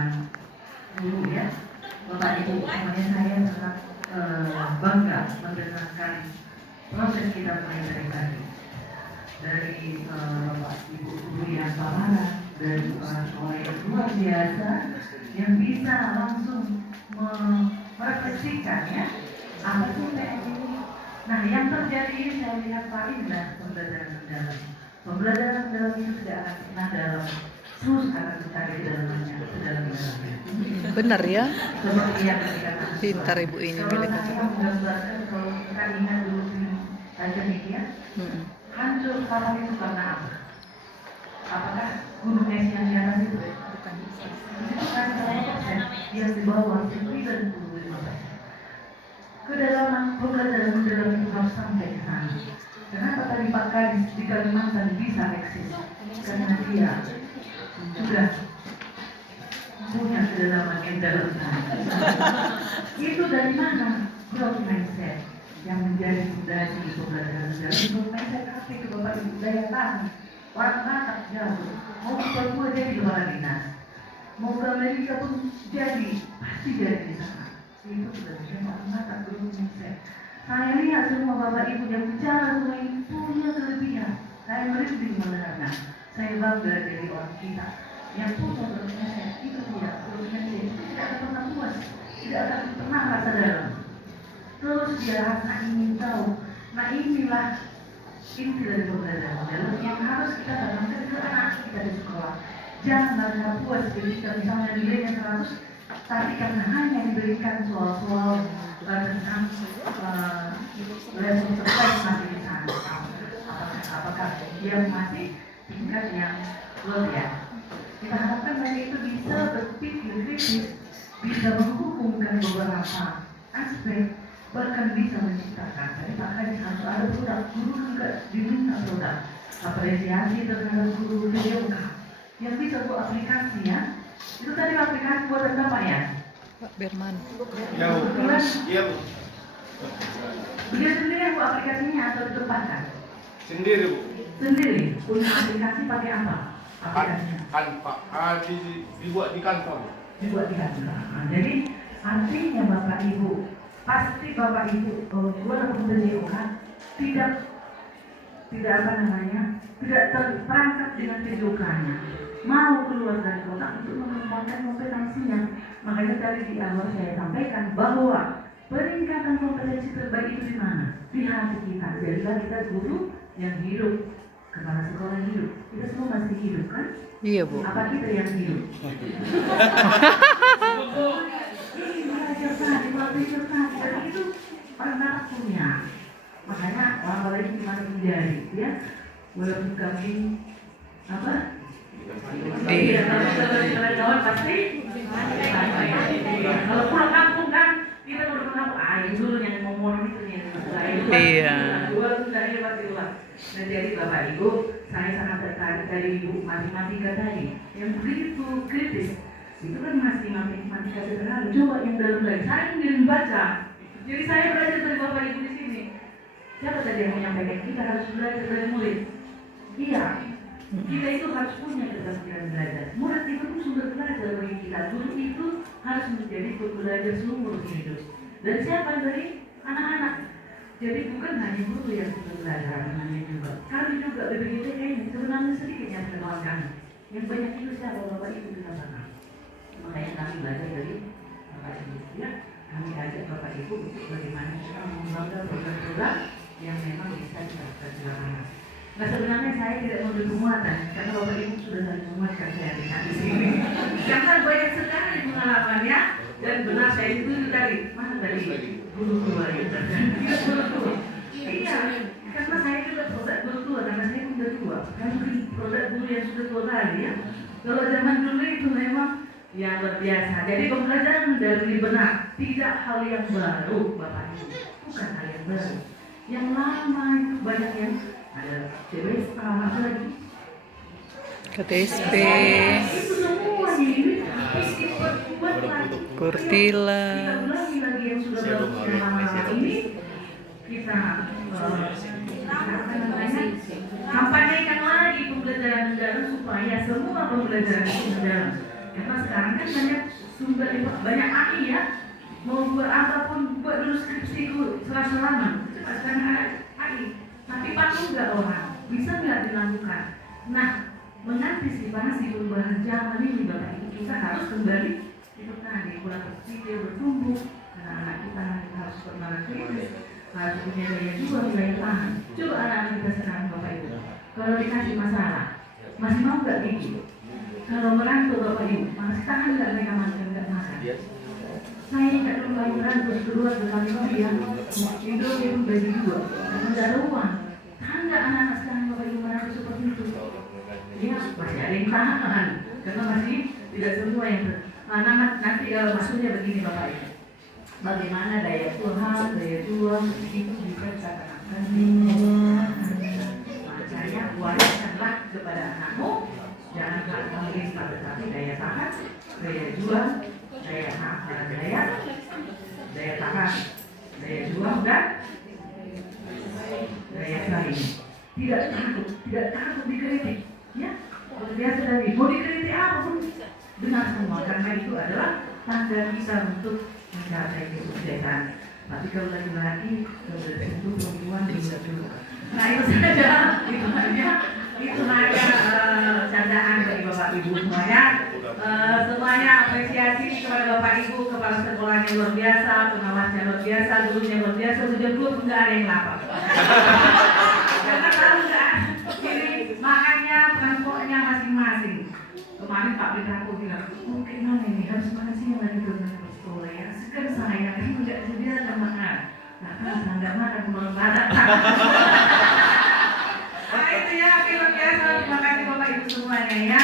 teman-teman guru ya, Bapak Ibu, semuanya saya sangat bangga mendengarkan proses kita mulai dari tadi. Dari Bapak Ibu guru yang paparan, dari orang tua yang luar biasa yang bisa langsung merefleksikan ya apa sih PN ini. Nah yang terjadi ini saya lihat Pak Indra, pembelajaran mendalam. Pembelajaran mendalam itu tidak akan pernah dalam, terus akan mencari kedalamannya, sedalam-dalamnya. Benar ya? Seperti yang dikatakan. Pintar ibu ini Kalau milik saya menggambarkan, kalau kita ingat dulu film Titanic, hancur kapal itu karena apa? Apakah gunung es yang di atas itu? Bukan. Itu kan 100%, yang di bawah 95%. Kedalaman pembelajaran mendalam itu harus sampai ke sana. Kenapa tadi Pak Kadis di Kalimantan bisa eksis? Karena dia sudah punya kedalaman yang dalam sana. Itu dari mana? Growth mindset yang menjadi fondasi pembelajaran mendalam. Growth mindset apa itu Bapak Ibu? Daya tahan. Orang Batak jauh, mau ke Papua jadi kepala dinas, mau ke Amerika pun jadi, pasti jadi di sana. Itu sebenarnya orang Batak growth mindset. Saya lihat semua Bapak Ibu yang bicara semua ini punya kelebihan. Saya merinding mendengarnya. Saya bangga dari orang kita yang punya growth mindset. Itu dia, growth mindset itu tidak akan pernah puas, tidak akan pernah rasa dalam. Terus dia rasa ingin tahu. Nah inilah inti dari pembelajaran mendalam yang harus kita tanamkan ke anak kita di sekolah. Jangan merasa puas ketika misalnya nilainya 100, tapi karena hanya diberikan soal-soal tentang lesson surprise masih di sana. Apakah dia masih tingkat yang low ya? Kita harapkan mereka itu bisa berpikir kritis, bisa menghubungkan beberapa aspek, bahkan bisa menciptakan. Jadi Pak Kadis harus ada produk, guru juga diminta produk. Apresiasi terhadap guru PDOK yang bisa buat aplikasi ya. Itu tadi aplikasi buatan Bapak ya? Pak Berman. Ya, Bu. Iya, Bu. Beliau sendiri yang buat aplikasinya atau ditempatkan? Sendiri, Bu. Sendiri. Punya aplikasi pakai apa? Aplikasinya? Dibuat di kantor. Dibuat di kantor. Nah, jadi artinya Bapak Ibu, pasti Bapak Ibu walaupun PDOK tidak apa namanya, tidak terperangkap dengan PDOK-nya, mau keluar dari kota untuk mengembangkan kompetensinya. Makanya tadi di awal saya sampaikan bahwa peningkatan kompetensi terbaik itu di mana? Di hati kita. Jadilah kita guru yang hidup, kepala sekolah yang hidup. Kita semua masih hidup kan? Iya Bu. Apa kita yang hidup? Dan itu pernah punya. Makanya orang-orang ini gimana menjadi ya, walaupun kami apa? Iya, kalau kawan pasti. Kalau pulang kampung kan, kita udah pulang kampung. Dulu yang ngomong itu nih. Iya. Dua sudah hebat di luar. Dan jadi Bapak Ibu, saya sangat tertarik dari Ibu matematika tadi, yang begitu kritis. Itu kan masih matematika sederhana. Coba yang dalam lagi. Saya ingin baca. Jadi saya belajar dari Bapak Ibu di sini. Siapa tadi yang menyampaikan kita harus belajar dari murid? Iya. Kita itu harus punya keterampilan belajar. Murid itu pun sumber belajar bagi kita. Guru itu harus menjadi pembelajar seumur hidup. Dan siapa dari anak-anak? Jadi bukan hanya guru yang sumber belajar, anak-anaknya juga. Kami juga BPJTK ini sebenarnya sedikit yang mengenal kami. Yang banyak itu siapa Bapak Ibu di sana. Makanya kami belajar dari Bapak Ibu. Ya, kami ajak Bapak Ibu untuk bagaimana kita mengembangkan program-program yang memang bisa dilakukan di lapangan. Nah sebenarnya saya tidak mau bermuatan karena Bapak Ibu sudah saling memuatkan saya di sini. Karena banyak sekali pengalamannya dan benar saya itu dari mana dari guru tua itu. Guru tua. Iya, karena saya juga produk guru tua karena saya sudah tua. Kan produk guru yang sudah tua tadi ya. Kalau zaman dulu itu memang yang luar biasa. Jadi pembelajaran dari benar tidak hal yang baru Bapak Ibu, bukan hal yang baru. Yang lama itu banyak yang ada CBS, apa lagi? KTSP. Itu semuanya ini diperkuat lagi. Kurtila. Kita ulangi lagi yang sudah berlaku lama ini. Kita kampanyekan lagi pembelajaran mendalam supaya semua pembelajaran itu mendalam. Karena sekarang kan banyak banyak AI ya. Mau buat apapun, buat dulu skripsiku serasa lama. Coba sekarang ada AI. Tapi perlu nggak orang? Bisa nggak dilakukan? Nah, mengantisipasi perubahan zaman ini Bapak Ibu, kita harus kembali itu tadi pola berpikir bertumbuh. Anak-anak kita harus bernalar kritis, harus punya daya juang, daya tahan. Coba anak-anak kita sekarang Bapak Ibu, kalau dikasih masalah, masih mau nggak gitu? Kalau merantau Bapak Ibu, masih tahan nggak mereka makan nggak makan? Saya ingat dulu lagi merantau keluar berkali-kali ya, tidur itu bagi dua, karena nggak ada uang. Tahan nggak anak-anak sekarang Bapak Ibu merantau seperti itu? Ya masih ada yang tahan, karena masih tidak semua yang nanti maksudnya begini Bapak Ibu. Bagaimana daya Tuhan, daya juang itu bisa kita tanamkan. Makanya wariskanlah kepada anakmu, jangan melimpah tetapi daya tahan, daya juang, daya tahan, daya tahan, daya juang dan daya saing. Tidak takut dikritik, ya. Kalau biasa tadi mau dikritik apapun dengar semua, karena itu adalah tanda kita untuk mencapai kesuksesan. Tapi kalau laki-laki, kalau dari situ perempuan bisa dulu. Nah itu saja, itu hanya candaan bagi Bapak Ibu semuanya. Semuanya apresiasi kepada Bapak Ibu, kepala sekolahnya luar biasa, pengawasnya luar biasa, gurunya luar biasa. Sudah dua pun nggak ada yang lapar. Karena kalau nggak, jadi makannya, transportnya masing-masing. Kemarin Pak Bidangku bilang, mungkin ini harus makan siang lagi ke sekolah ya. Sekarang saya ini nggak sediakan makan. Nah, kan nggak makan belum badak. Nah itu ya, film biasa. Terima kasih Bapak Ibu semuanya ya.